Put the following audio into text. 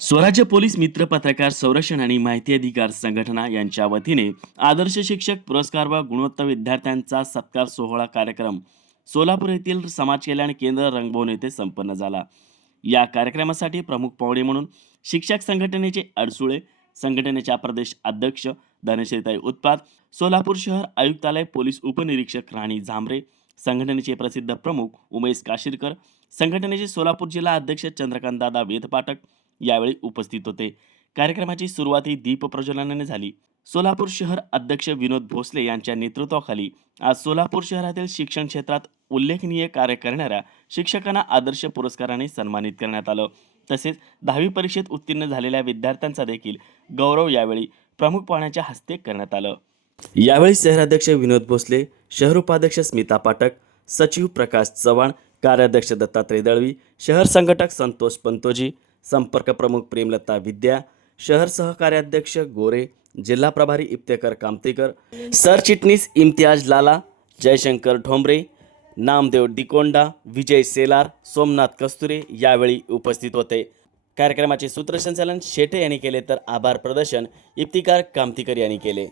स्वराज्य पोलीस मित्र पत्रकार संरक्षण आणि माहिती अधिकार संघटना यांच्या वतीने आदर्श शिक्षक पुरस्कार व गुणवत्ता विद्यार्थ्यांचा सत्कार सोहळा कार्यक्रम सोलापूर येथील समाज कल्याण केंद्र रंगभवन येथे संपन्न झाला. या कार्यक्रमासाठी प्रमुख पाहुणे म्हणून शिक्षक संघटनेचे अडसुळे संघटनेच्या प्रदेश अध्यक्ष धनश्रीताई उत्पाद सोलापूर शहर आयुक्तालय पोलीस उपनिरीक्षक राणी झांबरे संघटनेचे प्रसिद्ध प्रमुख उमेश काशीरकर संघटनेचे सोलापूर जिल्हा अध्यक्ष चंद्रकांतदादा वेदपाठक यावेळी उपस्थित होते. कार्यक्रमाची सुरुवात ही दीप प्रज्वलनाने झाली. सोलापूर शहर अध्यक्ष विनोद भोसले यांच्या नेतृत्वाखाली आज सोलापूर शहरातील शिक्षण क्षेत्रात उल्लेखनीय कार्य करणाऱ्या शिक्षकांना आदर्श पुरस्काराने सन्मानित करण्यात आलं. तसेच दहावी परीक्षेत उत्तीर्ण झालेल्या विद्यार्थ्यांचा देखील गौरव यावेळी प्रमुख पाहुण्यांच्या हस्ते करण्यात आलं. यावेळी शहराध्यक्ष विनोद भोसले शहर उपाध्यक्ष स्मिता पाठक सचिव प्रकाश चव्हाण कार्याध्यक्ष दत्तात्रय दळवी शहर संघटक संतोष पंतोजी संपर्क प्रमुख प्रेमलता विद्या शहर सहकार्याध्यक्ष गोरे जिल्हा प्रभारी इफ्तेकर कामतेकर सरचिटणीस इम्तियाज लाला जयशंकर ठोंबरे नामदेव डिकोंडा विजय सेलार सोमनाथ कस्तुरे यावेळी उपस्थित होते. कार्यक्रमाचे सूत्रसंचालन शेटे यांनी केले तर आभार प्रदर्शन इफ्तिकार कामतीकर यांनी केले.